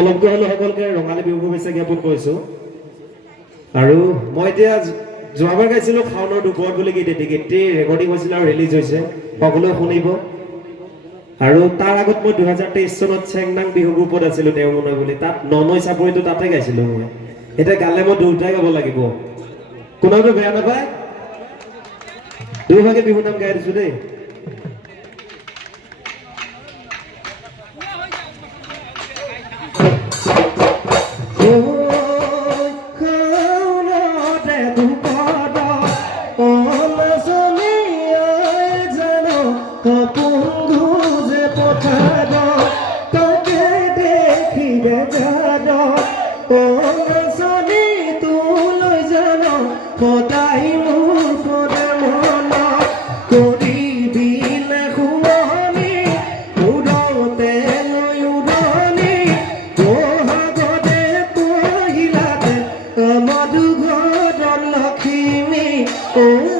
অলপকৈ হ'লেও সকলোকে ৰঙালী বিহু শুভেচ্ছা জ্ঞাপন কৰিছোঁ। আৰু মই এতিয়া যোৱাবাৰ গাইছিলোঁ শাওনৰ দুপৰত বুলি গীতেই ৰেকৰ্ডিং হৈছিলে আৰু ৰিলিজ হৈছে, সকলোৱে শুনিব। আৰু তাৰ আগত মই 2023 চনত চেংনাং বিহু গ্ৰুপত আছিলোঁ দেওমনৈ বুলি, তাত ননৈ চাপৰিটো তাতে গাইছিলোঁ মই। এতিয়া গালে মই দুয়োটাই গাব লাগিব, কোনোটো বেয়া নাপায়, দুয়োভাগে বিহু নাম গাই দিছোঁ দেই। Oh